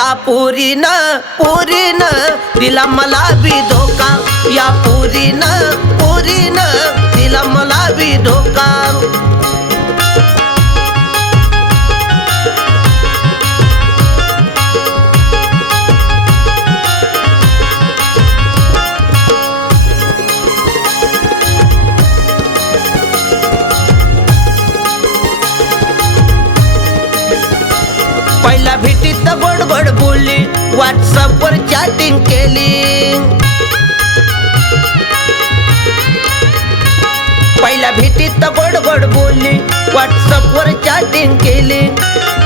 या पोरीनं पोरीनं दिला मला बी धोका. या पोरीनं न दिला मला बी धोका. पहिला भेटीत बडबड व्हॉट्सअपवर चॅटिंग केली. पहिल्या भेटीत गोड गोड बोलली व्हॉट्सअपवर चॅटिंग केली.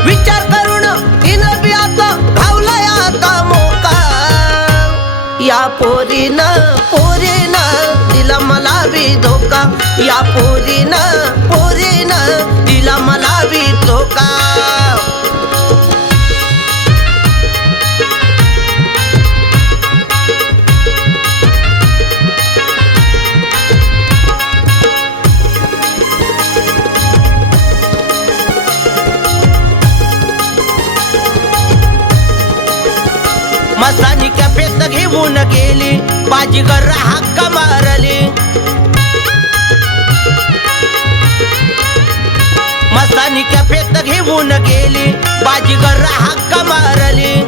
विचार करून तिनं बी आता घावलाय आता मोका. या पोरीनं पोरीनं दिला मला बी धोका. या मस्तानी कॅफेत घेऊन गेली. बाजीगर हक्क मारली. मस्तानी कॅफेत घेऊन गेली. बाजीगर हक्क मारली.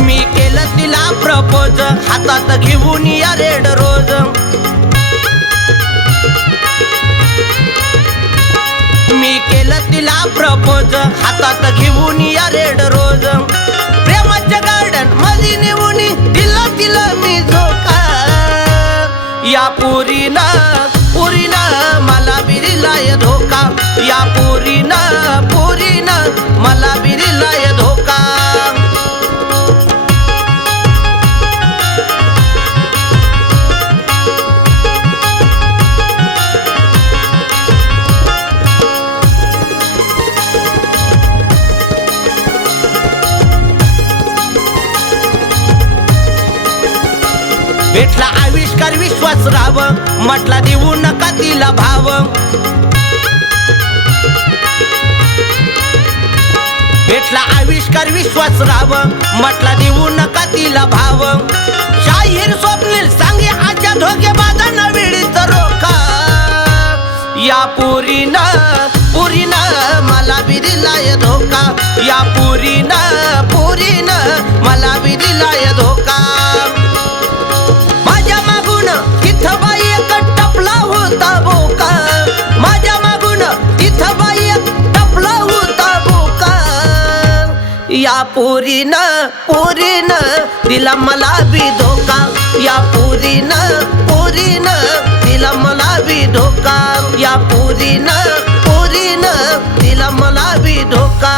मी केलं तिला प्रपोज हातात घेऊन या रेड रोज मी केलं तिला प्रपोज हातात घेऊन या रेड रोज प्रेमाच्या गार्डनमध्ये नेऊन दिला तिला मी झोका या पुरीनं पुरीनं मला बी धोका. या पुरीनं भेटला आविष्कार विश्वास राव म्हटला देऊ नका तिला भाव. भेटला आविष्कार विश्वास राव म्हटला देऊ नका तिला भाव. शाहीर स्वप्नील सांगे आजच्या धोके बाधा या पोरीनं पोरीनं दिला मला बी धोका. या पोरीनं पोरीनं दिला मला बी धोका. या पोरीनं पोरीनं दिला मला बी धोका.